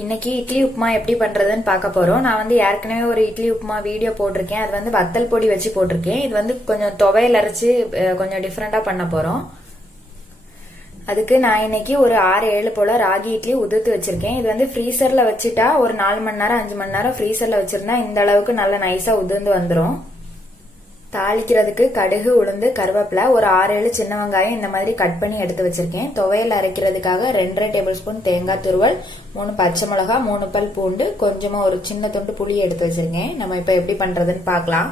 இன்னைக்கு இட்லி உப்புமா எப்படி பண்றதுன்னு பார்க்க போறோம். நான் வந்து ஏற்கனவே ஒரு இட்லி உப்புமா வீடியோ போட்டிருக்கேன். அது வந்து வத்தல் பொடி வச்சு போட்டிருக்கேன். இது வந்து கொஞ்சம் துவையல் அரைச்சு கொஞ்சம் டிஃப்ரெண்டா பண்ண போறோம். அதுக்கு நான் இன்னைக்கு ஒரு 6-7 போல ராகி இட்லி உதிர்த்து வச்சிருக்கேன். இது வந்து ஃப்ரீசர்ல வச்சுட்டா ஒரு 4 மணி நேரம் 5 மணி நேரம் ஃப்ரீசர்ல வச்சிருந்தா இந்த அளவுக்கு நல்ல நைஸா உதிர்ந்து வந்துடும். தாளிக்கிறதுக்கு கடுகு, உளுந்து, கருவேப்பிலை, ஒரு 6-7 சின்ன வெங்காயம் இந்த மாதிரி கட் பண்ணி எடுத்து வச்சிருக்கேன். துவையல் அரைக்கிறதுக்காக 2 டேபிள் ஸ்பூன் தேங்காய் துருவல், 3 பச்சை மிளகா, 3 பல் பூண்டு, கொஞ்சமா ஒரு சின்ன துண்டு புளி எடுத்து வச்சிருக்கேன். நம்ம இப்ப எப்படி பண்றதுன்னு பார்க்கலாம்.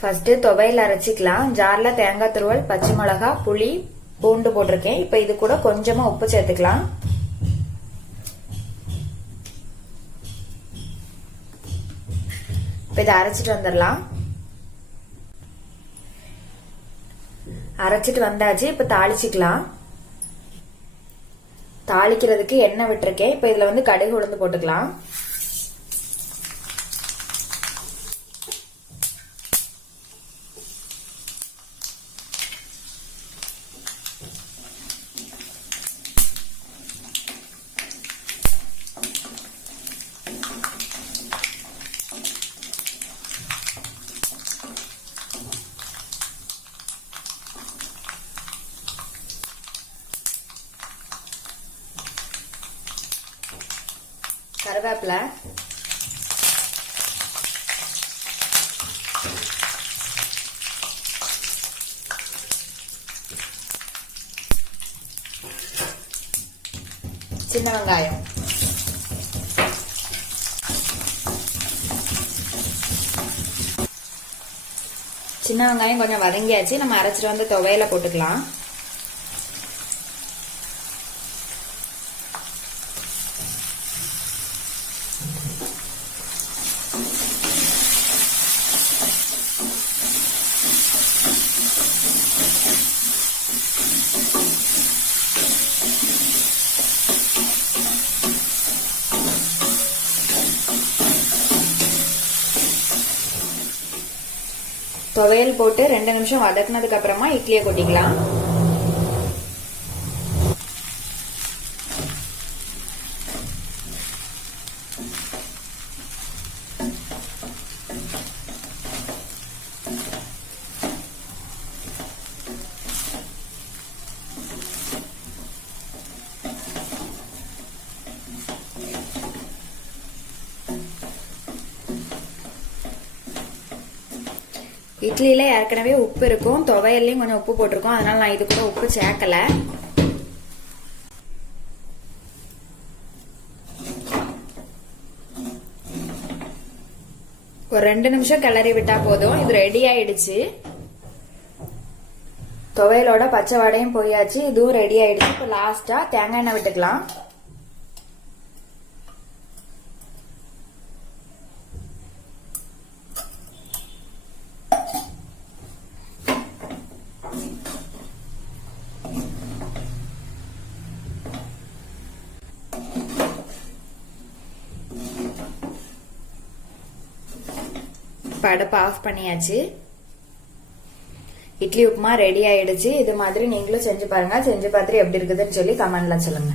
ஃபர்ஸ்ட் துவையல் அரைச்சிக்கலாம். ஜார்ல தேங்காய் துருவல், பச்சை மிளகா, புளி, பூண்டு போட்டிருக்கேன். இப்ப இது கூட கொஞ்சமா உப்பு சேர்த்துக்கலாம். இப்ப இதை அரைச்சிட்டு வந்துடலாம். அரைச்சிட்டு வந்தாச்சு. இப்ப தாளிச்சுக்கலாம். தாளிக்கிறதுக்கு எண்ணெய் விட்டுருக்கேன். இப்ப இதுல வந்து கடுகு, உளுந்து போட்டுக்கலாம். கருவேப்பிலை, சின்ன வெங்காயம், சின்ன வெங்காயம் கொஞ்சம் வதங்கியாச்சு. நம்ம அரைச்சிட்டு வந்து துவையில போட்டுக்கலாம். துவையல் போட்டு 2 நிமிஷம் வதக்குனதுக்கு அப்புறமா இட்லியை கொட்டிக்கலாம். இட்லியில ஏற்கனவே உப்பு இருக்கும், துவையல்லையும் கொஞ்சம் உப்பு போட்டிருக்கோம். அதனால நான் இது கூட உப்பு சேர்க்கல. ஒரு 2 நிமிஷம் கிளறி விட்டா போதும். இது ரெடி ஆயிடுச்சு. துவையலோட பச்சை வடையும் போயாச்சு. இதுவும் ரெடி ஆயிடுச்சு. இப்ப லாஸ்டா தேங்காய் எண்ணெய் விட்டுக்கலாம். அடுப்பு ஆஃப் பண்ணியாச்சு. இட்லி உப்புமா ரெடி ஆயிடுச்சு. இது மாதிரி நீங்களும் செஞ்சு பாருங்க. செஞ்சு பார்த்துட்டு எப்படி இருக்குதுன்னு சொல்லி கமெண்ட்ல சொல்லுங்க.